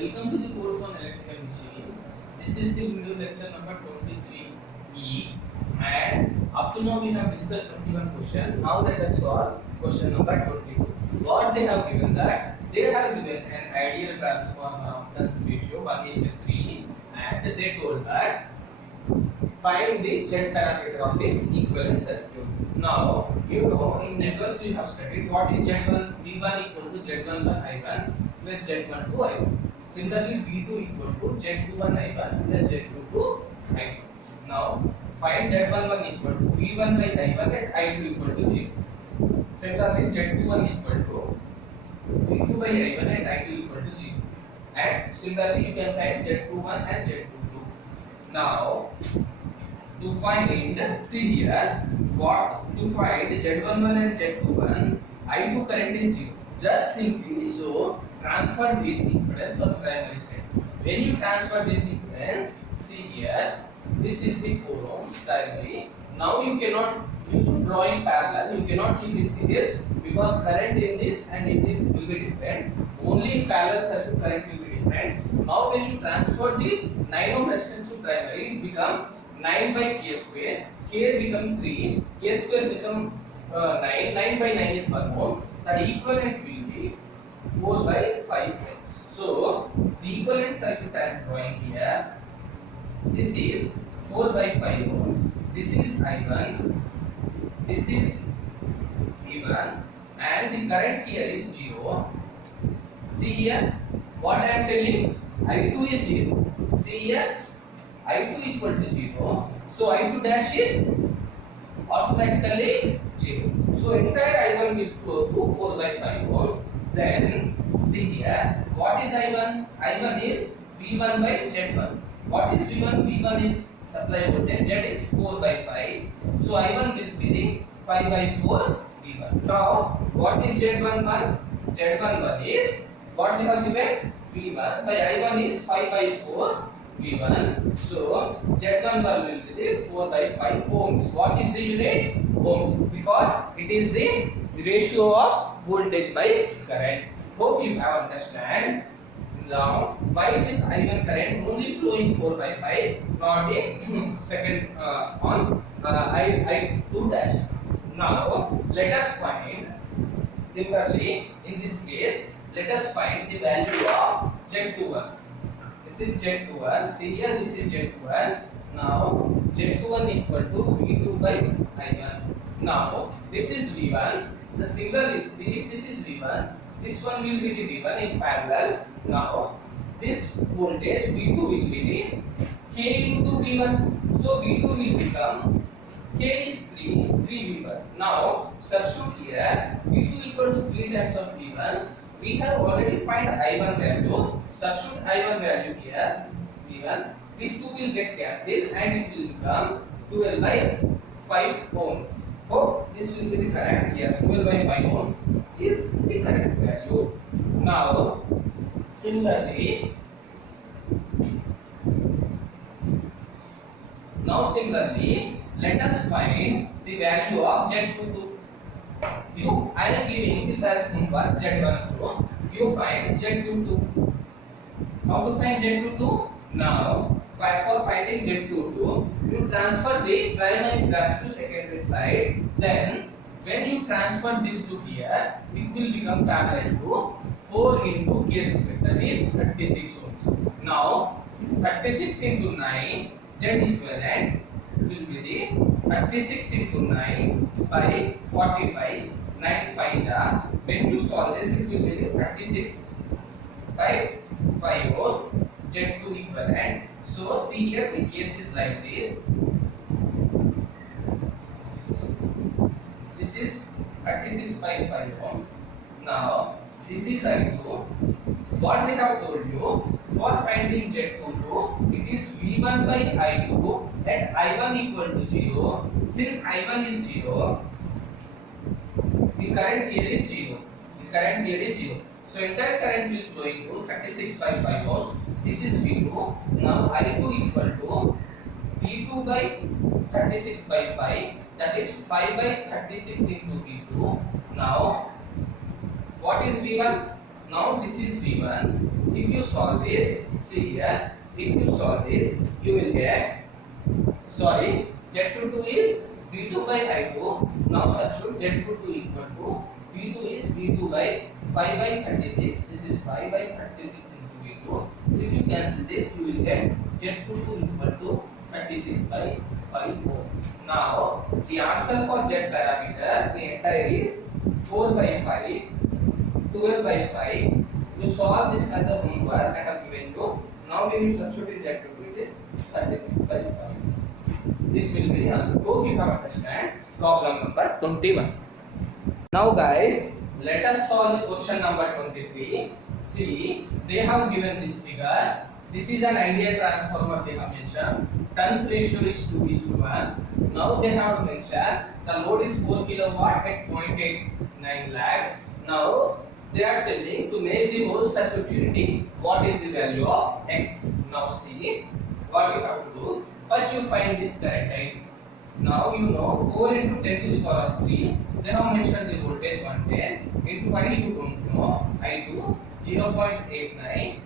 Welcome to the course on electrical machine. This is the video lecture number 23E, and up to now we have discussed 21 question. Now let us solve question number 22. What they have given, that they have given an ideal transformer of turns ratio 1:3, and they told that find the Z parameter of this equivalent circuit. Now you know in networks you have studied what is Z1, V1 equal to Z11 I1 plus Z12 I1. Similarly, V2 equal to Z21 I1 plus Z22 I2. Now find Z11 equal to V1 by I1 and I2 equal to 0. Similarly, Z21 equal to V2 by I1 and I2 equal to 0. And similarly, you can find Z21 and Z22. Now to find, see here, what to find Z11 and Z21, I2 current is 0. Just simply so transfer this impedance on primary side. When you transfer this impedance, see here, this is the 4 ohms primary. Now you should draw in parallel. You cannot keep it series because current in this and in this will be different. Only in parallel circuit current will be different. Now when you transfer the 9 ohm resistance to primary, it become 9 by k square, k become 3, k square become 9, 9 by 9 is 1 ohm, the equivalent will be 4 by 5 ohms. So, the equivalent circuit I am drawing here, this is 4 by 5 ohms, this is I1, this is V1, and the current here is 0. See here, what I am telling, I2 is 0. See here, I2 equal to 0, so I2 dash is automatically 0. So entire I1 will flow through 4 by 5 volts. Then see here, what is I1? I1 is V1 by Z1. What is V1? V1 is supply voltage, Z is 4 by 5. So I1 will be the 5 by 4 V1. Now what is Z11? Z11 is what they have given? V1 by I1 is 5 by 4 V1. So Z11 will be the 4 by 5 ohms. What is the unit? Ohms, because it is the ratio of voltage by current. Hope you have understand. Now why this I1 current only flowing 4 by 5, not in second on I2 dash. Now let us find, similarly in this case, let us find the value of Z21. This is Z21. See here, this is Z21. Now Z21 equal to V2 by I1. Now this is V1. The similar, if this is V1, this one will be the V1 in parallel. Now this voltage V2 will be the K into V1. So V2 will become K is 3 V1. Now substitute here V2 equal to 3 times of V1. We have already find I1 value. Substitute I1 value here, V1. These two will get cancelled and it will become 12 by 5 ohms. Oh, this will be the correct. Yes, 12 by 5 ohms is the correct value. Now, similarly, let us find the value of Z22. I am giving this as number Z12. You find Z22. How to find Z22? Now, for finding Z22, you transfer the primary branch to secondary side. Then, when you transfer this to here, it will become parallel to 4 into k square. That is 36 ohms. Now, 36 into 9, Z equivalent will be the 36 into 9 by 45. 9 5 ja. When you solve this, it will be the 36 by 5 volts, Z2 equivalent. So see here, the case is like this. This is 36 by 5 ohms. Now this is I2. What they have told you, for finding Z22, it is V1 by I2 and I1 equal to 0. Since I1 is 0, the current here is 0. The current here is 0. So entire current will flow into 36 by 5 volts. This is V2. Now I2 equal to V2 by 36 by 5. That is 5 by 36 into V2. Now what is V1? Now this is V1. If you solve this, see here, if you solve this, you will get, sorry, Z22 is V2 by I2. Now substitute Z22 equal to V2 is V2 by 5 by 36. This is 5 by 36 into V2. If you cancel this, you will get Z22 equal to 36 by 5 volts. Now the answer for Z parameter, the entire is 4 by 5, 12 by 5. You solve this as a homework I have given you. Now when you substitute Z22, it is 36 by 5. This will be the answer. Hope you have understand problem number 21. Now guys, let us solve the question number 23. See, they have given this figure. This is an ideal transformer they have mentioned. Turns ratio is 2:1. Now they have mentioned the load is 4 kilowatt at 0.89 lag. Now they are telling to make the whole circuit unity, what is the value of X. Now see what you have to do. First you find this current I. Now you know 4 into 10 to the power of 3. They have mentioned the voltage 110 into I you don't know, I2 0.89.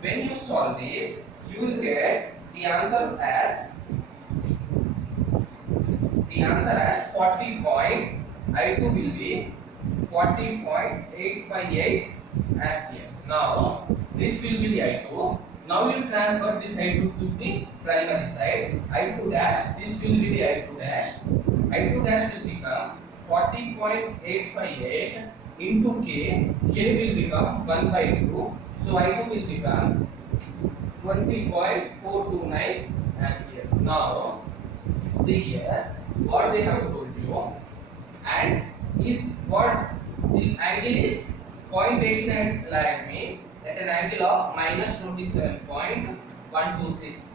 When you solve this, you will get the answer as 40 point, I2 will be 40.858 amperes. Now this will be the I2. Now you transfer this I2 to the primary side. I2 dash, this will be the I2 dash. I2 dash will become 40.858 into K. K will become 1 by 2. So I2 will become 20.429 amperes. Now see here what they have told you, and is what the angle is 0.89 lag means at an angle of minus 27.126.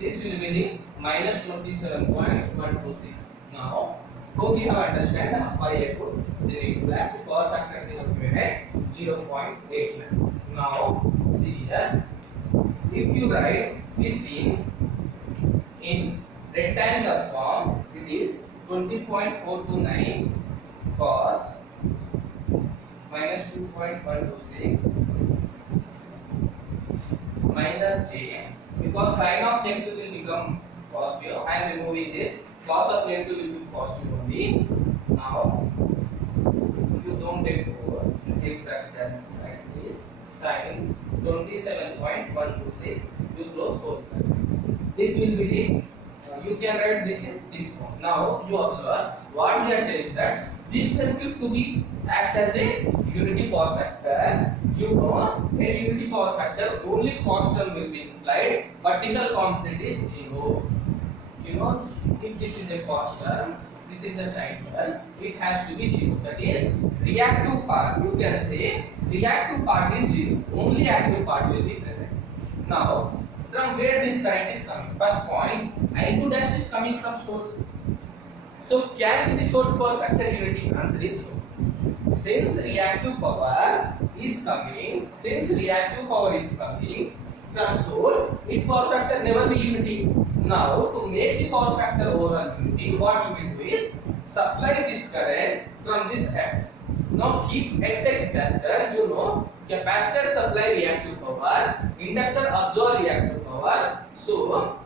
This will be the minus 27.126. Now hope you have understand why I put the negative lag. The power factor they have given at 0.89. Now see here, if you write this in rectangular form, it is 20.429 cos minus 2.126 minus j, because sine of negative will become positive. I am removing this. Cos of negative will be positive only. Now you don't take over, you take bracket like this. Sine 27.126. You close both. This will be the you can write this in this form. Now you observe what they are telling, that this circuit to be act as a unity power factor. You know at unity power factor only constant will be implied. Vertical component is 0. You know, if this is a cos term, this is a sine term, it has to be 0. That is reactive part. You can say reactive part is 0. Only active part will be present. Now from where this current is coming? First point, I2 dash is coming from source. So can be the source power factor unity? Answer is no. Since reactive power is coming from source, its power factor never be unity. Now to make the power factor overall unity, what you will do is supply this current from this X. Now keep X at capacitor. You know capacitor supply reactive power, inductor absorb reactive power. So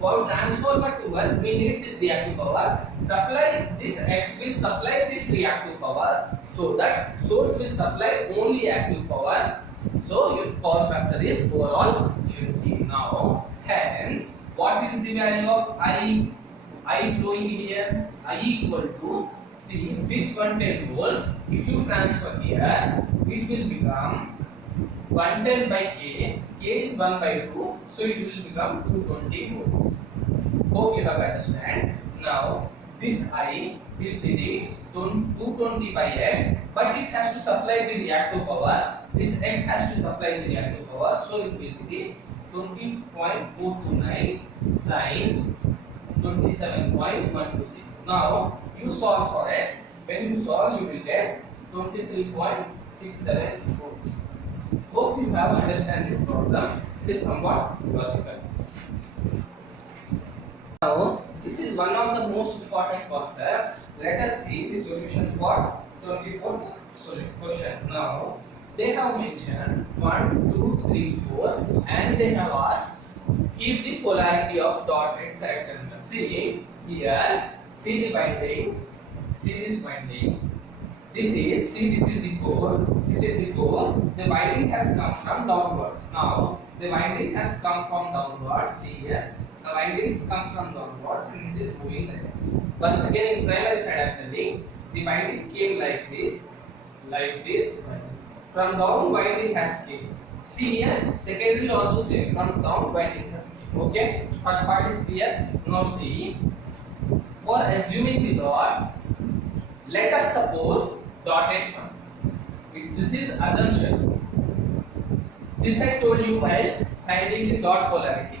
for transformer to work, we need this reactive power. Supply this X will supply this reactive power, so that source will supply only active power. So your power factor is overall unity. Now hence what is the value of I flowing here? I equal to, see this 110 volts. If you transfer here, it will become 110 by K. K is 1 by 2, so it will become 220 volts. Hope you have understand. Now this I will be the 220 by X, but it has to supply the reactive power. This X has to supply the reactive power, so it will be the 20.429 sine 27.126. Now you solve for X. When you solve, you will get 23.67 volts. Hope you have understand this problem. This is somewhat logical. Now this is one of the most important concepts. Let us see the solution for 24th question. Now they have mentioned 1, 2, 3, 4, and they have asked keep the polarity of dotted character. See here, see the binding, see this binding. This is the core. This is the core. The binding has come from downwards. Now the binding has come from downwards. See here, the bindings come from downwards and it is moving like this. Once again, in primary side actually, the binding came like this. From down, binding has came. See here, secondary also same. From down, binding has came. Okay, first part is clear. Now see, for assuming the dot, let us suppose dotted form. This is assumption. This I told you while finding the dot polarity.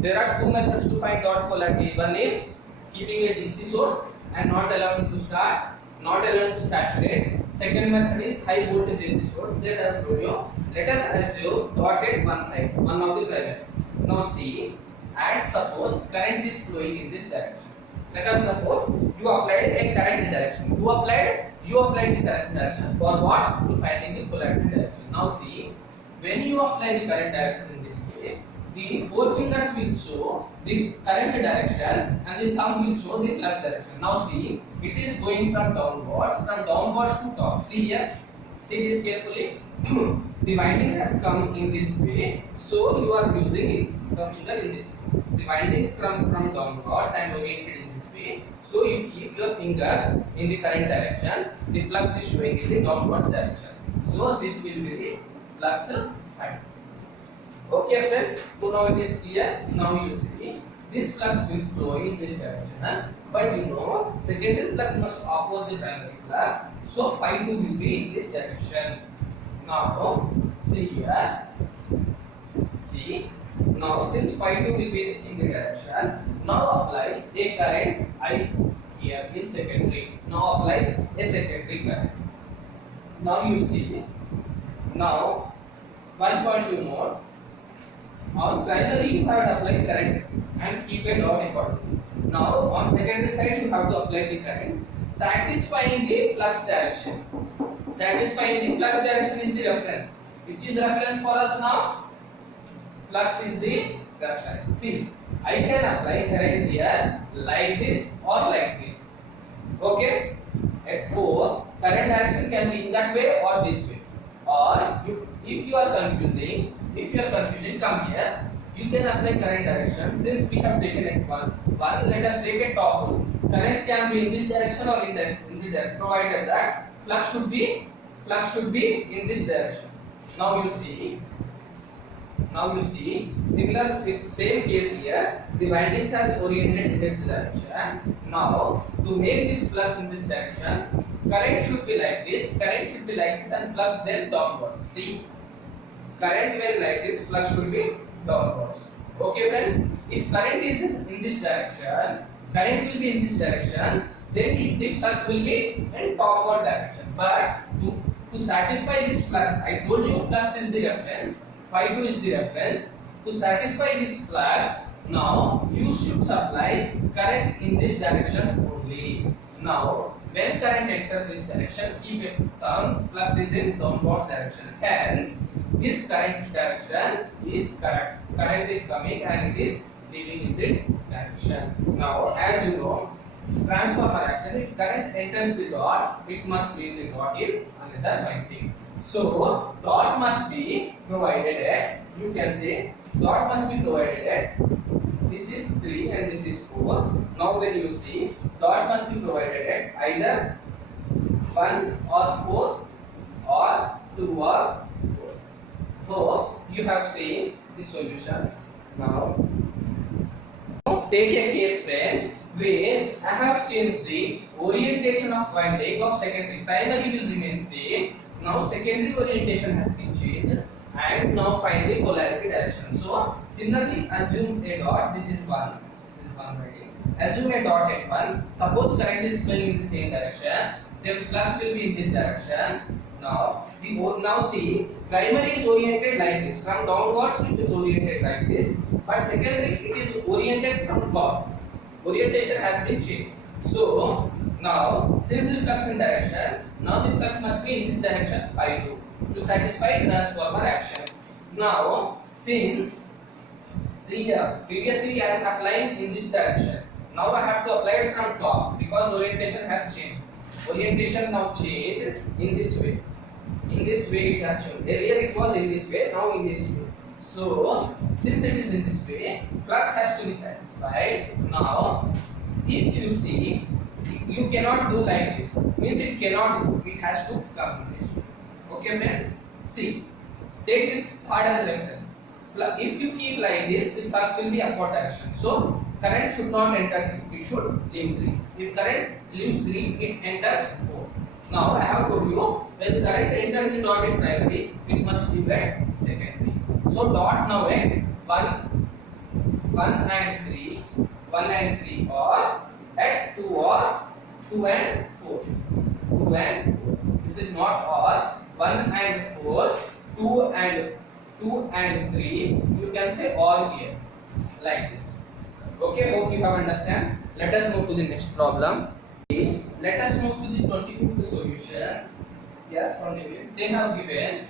There are two methods to find dot polarity. One is keeping a DC source and not allowing to start, not allowing to saturate. Second method is high voltage DC source. That I told you. Let us assume dotted one side, one of the primary. Now see, and suppose current is flowing in this direction. Let us suppose you applied a current direction. You applied the current direction. For what? To finding the polarity direction. Now see, when you apply the current direction in this way, the four fingers will show the current direction and the thumb will show the flux direction. Now see, it is going from downwards to top. See here, see this carefully. The winding has come in this way, so you are using the finger in this way. The winding from downwards and oriented in this way, so you keep your fingers in the current direction. The flux is showing in the downwards direction. So this will be the flux phi. Okay friends, so now it is clear. Now you see, this flux will flow in this direction, but you know secondary flux must oppose the primary flux, so phi 2 will be in this direction. Now see here, see, now since phi 2 will be in the direction, now apply a current I here in secondary. Now apply a secondary current. Now you see, now one point you note, on primary you have to apply current and keep it on accordingly. Now on secondary side you have to apply the current satisfying the flux direction. Satisfying the flux direction is the reference. Which is reference for us now? Flux is the reference. See, I can apply current here like this or like this. Okay? At 4, current direction can be in that way or this way. Or if you are confusing, come here. You can apply current direction. Since we have taken it one, let us take a top rule. Current can be in this direction or in the direction, provided that flux should be in this direction. Now you see, similar same case here. The windings has oriented in this direction. Now to make this flux in this direction, current should be like this, and flux then downwards. See, current when like this, flux should be downwards. Okay friends, if current is in this direction, current will be in this direction, then the flux will be in topward direction. But to satisfy this flux, I told you flux is the reference, phi 2 is the reference. To satisfy this flux, now you should supply current in this direction only. Now when current enters this direction, keep it down, flux is in downwards direction. Hence, this current direction is correct. Current is coming and it is leaving in the direction. Now, as you know, transformer action, if current enters the dot, it must be the dot in another winding. So, dot must be provided at, you can say, dot must be provided at, this is 3 and this is 4. Now, when you see, dot must be provided at either 1 or 4 or 2 or 4. So, you have seen the solution. Now take a case friends where I have changed the orientation of winding of secondary. Primary will remain same. Now secondary orientation has been changed and now find the polarity direction. So similarly assume a dot, this is 1 winding. Assume a dot at 1. Suppose current is flowing in the same direction, then flux will be in this direction. Now see, primary is oriented like this, from downwards it is oriented like this, but secondary it is oriented from top. Orientation has been changed. So now since the flux in direction, now the flux must be in this direction, phi 2. to satisfy transformer action. Now, since see here, previously I am applying in this direction. Now I have to apply it from top because orientation has changed. Orientation now changed in this way. In this way it has changed. Earlier it was in this way, now in this way. So since it is in this way, flux has to be satisfied. Now, if you see, you cannot do like this. Means it cannot do. It has to come in this way. Okay, friends. See, take this third as reference. If you keep like this, the flux will be upward direction. So current should not enter 3, it should leave 3. If current leaves 3, it enters 4. Now I have told you, when the current enters the dot in primary, it must be at secondary. So dot now at 1 and 3, 1 and 3, or at 2 or 2 and 4. 2 and 4. This is not or 1 and 4, 2 and 3. You can say or here like this. Okay, hope you have understand. Let us move to the next problem. Let us move to the 25th solution. Yes, 25th. They have given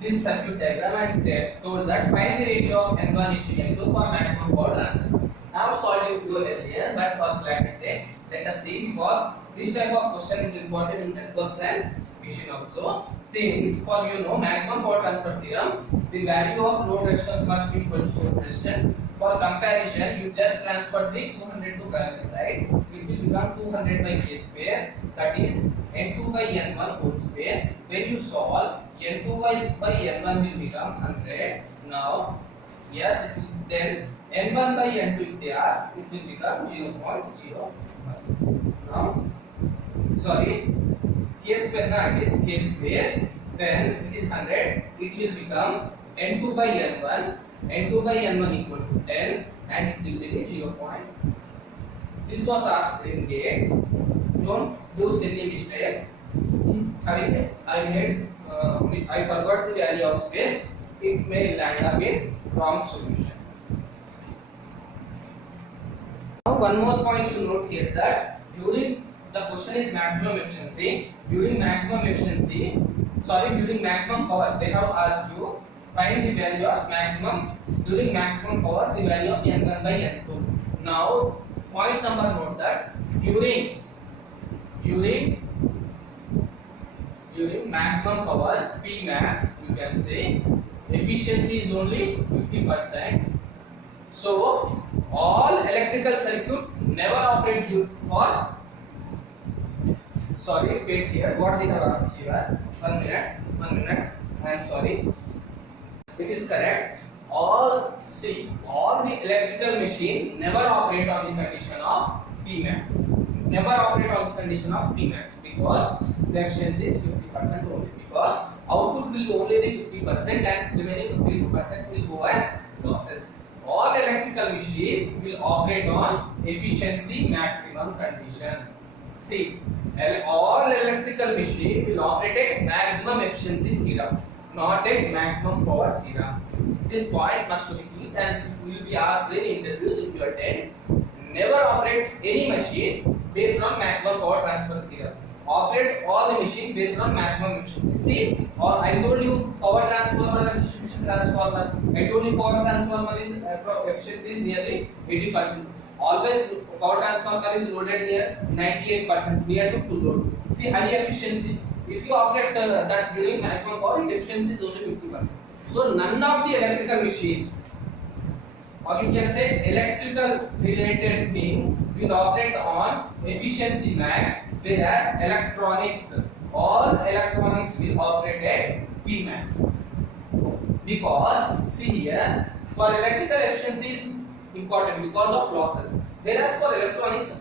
this circuit diagram and they told that find the ratio of N1 is to N2 for maximum power transfer. I have solved it earlier, but for clarity sake, let us see because this type of question is important in networks and machine also. Since for maximum power transfer theorem, the value of load resistance must be equal to source resistance. For comparison, you just transfer the 200 to primary side. It will become 200 by k square. That is N2 by N1 whole square. When you solve, N2 by N1 will become 100. Now, yes, then N1 by N2 if they ask, it will become 0.01. Now, sorry, k square now it is k square. Then it is 100. It will become N2 by N1. N2 by N1 equal to 10 and it will be 0. This was asked in gate. Don't do silly mistakes. I forgot the value of space. It may land up in wrong solution. Now one more point you note here that during the question is maximum efficiency. During maximum power, they have asked you find the value of maximum during maximum power, the value of N1 by N2. Now, point number note that during maximum power P max, you can say efficiency is only 50%. So, all electrical circuit never operate for. Sorry, wait here. What they have asked here? 1 minute. I am sorry. It is correct. All the electrical machine never operate on the condition of Pmax. Never operate on the condition of Pmax because the efficiency is 50% only. Because output will be only the 50% and remaining 50% will go as losses. All electrical machine will operate on efficiency maximum condition. See, all electrical machine will operate at maximum efficiency theorem, not at maximum power theorem. This point must be key and this will be asked in interviews if you attend. Never operate any machine based on maximum power transfer theorem. Operate all the machine based on maximum efficiency. See, I told you power transformer and distribution transformer. I told you power transformer is efficiency is nearly 80%. Always power transformer is loaded near 98%, near to full load. See, high efficiency. If you operate that during maximum power, the efficiency is only 50%. So none of the electrical machine, or you can say electrical related thing, will operate on efficiency max, whereas electronics, all electronics will operate at P max. Because see here, for electrical efficiency is important because of losses, whereas for electronics,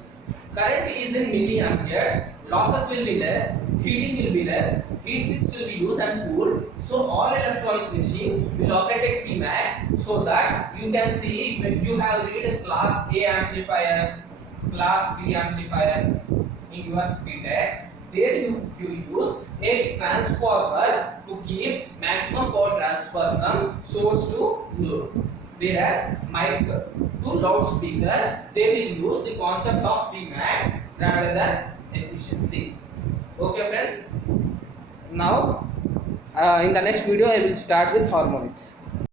current is in milliamperes, losses will be less, heating will be less, heat sinks will be used and cooled. So all electronics machine will operate at P max, so that you can see when you have read class A amplifier, class B amplifier in your BTEC, there you use a transformer to keep maximum power transfer from source to load. Whereas mic to loudspeaker, they will use the concept of P max rather than efficiency. Okay friends, now In the next video I will start with harmonics.